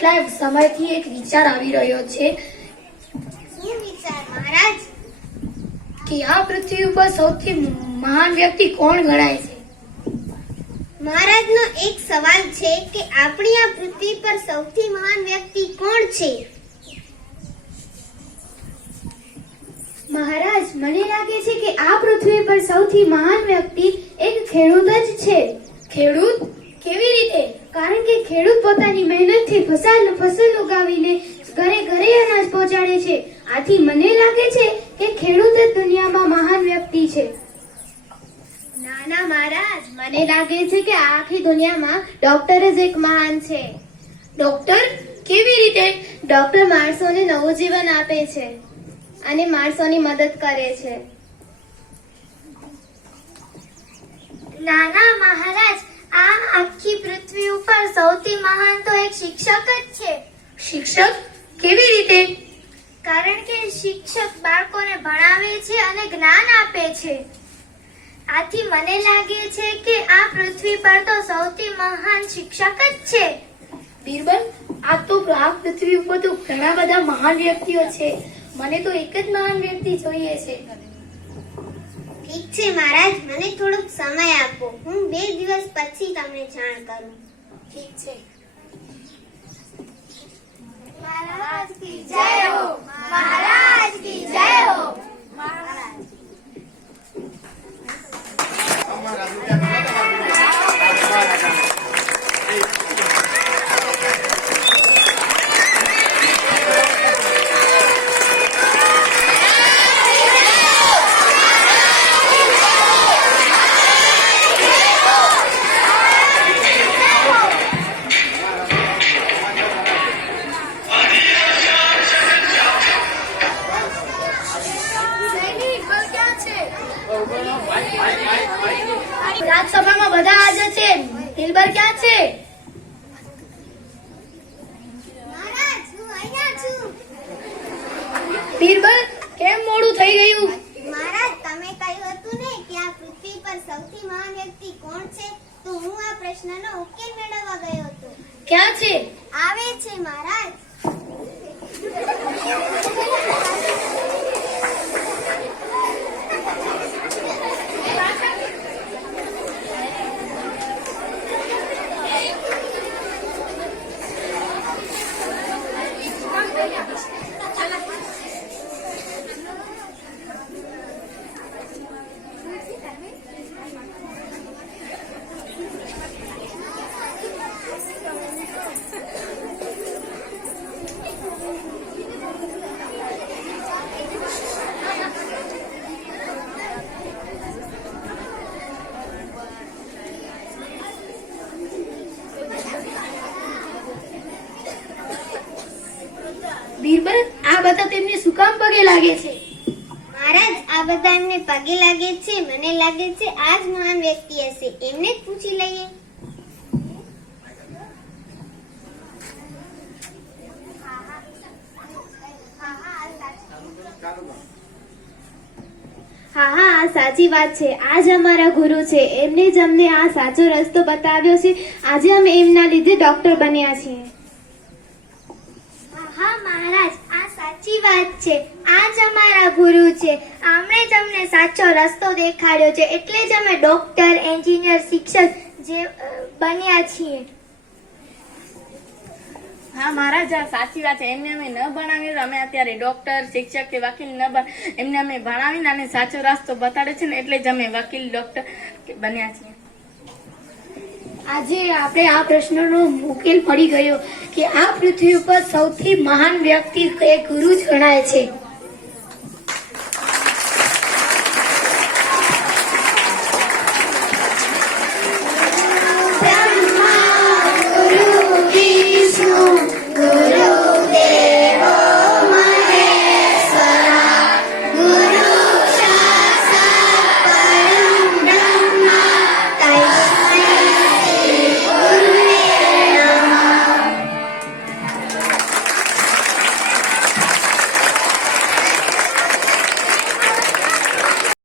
કેટલાય સમયથી એક વિચાર આવી રહ્યો છે શું વિચાર મહારાજ? કે આ પૃથ્વી ઉપર સૌથી મહાન વ્યક્તિ કોણ ગણાય છે? મહારાજનો એક સવાલ છે કે આપણી આ પૃથ્વી પર સૌથી મહાન વ્યક્તિ કોણ છે? મહારાજ, મને લાગે છે કે આ પૃથ્વી પર સૌથી મહાન વ્યક્તિ એક ખેડૂત જ છે. ખેડૂત? કેવી રીતે? કારણ કે ખેડૂત પોતાની મહેનતથી ફસલ ઉગાવીને ઘરે ઘરે અનાજ પહોંચાડે છે. આથી મને લાગે છે કે ખેડૂત જ દુનિયામાં મહાન વ્યક્તિ છે. ના મહારાજ, મને લાગે છે કે આખી દુનિયામાં ડોક્ટર જ એક મહાન છે. ડોક્ટર? કેવી રીતે? ડોક્ટર માણસોને નવું જીવન આપે છે અને માણસોની મદદ કરે છે. નાના મહારાજ, આ આખી પૃથ્વી ઉપર સૌથી મહાન તો એક શિક્ષક જ છે. શિક્ષક? કેવી રીતે? કારણ કે શિક્ષક બાળકોને ભણાવે છે અને જ્ઞાન આપે છે. આથી મને લાગે છે કે આ પૃથ્વી પર તો સૌથી મહાન શિક્ષક જ છે. બીરબલ, આ પૃથ્વી ઉપર તો ઘણા બધા મહાન વ્યક્તિઓ છે. મને તો એક જ મહાન વ્યક્તિ જોઈએ છે. ઠીક છે મહારાજ, મને થોડોક સમય આપો. હું 2 દિવસ પછી તમને જાણ કરું. ઠીક છે. મહારાજ કી જય હો, મહારાજ કી જય હો. રાજસભામાં બધા હાજર છે. દિલબર ક્યાં છે? મહારાજ, હું અહીંયા છું. બીરબલ, કેમ મોડું થઈ ગયું? મહારાજ, તમે કહ્યું હતું ને કે આ પૃથ્વી પર સૌથી મહાન વ્યક્તિ કોણ છે, તો હું આ પ્રશ્નનો ઉકેલ મેળવવા ગયો હતો. ક્યાં છે? આવે છે મહારાજ. બીરબલ, આ બધા તેમને શું કામ પગે લાગે છે? મહારાજ, આ બધા એમને પગે લાગે છે. મને લાગે છે આ જ મહાન વ્યક્તિ હશે. એમને જ પૂછી લઈએ. હા, આ સાચી વાત છે. આ જ અમારા ગુરુ છે. એમને જ અમને આ સાચો રસ્તો બતાવ્યો છે. આજે અમે એમના લીધે ડોક્ટર બન્યા છીએ. હા મહારાજ, આ સાચી વાત છે. આ જ અમારા ગુરુ છે. આમણે જ અમને સાચો રસ્તો દેખાડ્યો છે. એટલે જ અમે ડોક્ટર, એન્જિનિયર, શિક્ષક જે બન્યા છીએ. હા મહારાજ, આ સાચી વાત છે. એમને અમે ન ભણાવીએ તો અમે અત્યારે ડોક્ટર, શિક્ષક કે વકીલ ન બન. એમને અમે ભણાવીને અને સાચો રસ્તો બતાડે છે ને એટલે જ અમે વકીલ, ડોક્ટર બન્યા છીએ. આજે આપણે આ પ્રશ્નનો ઉકેલ મળી ગયો કે આ પૃથ્વી ઉપર સૌથી મહાન વ્યક્તિ એ ગુરુ જ ગણાય છે.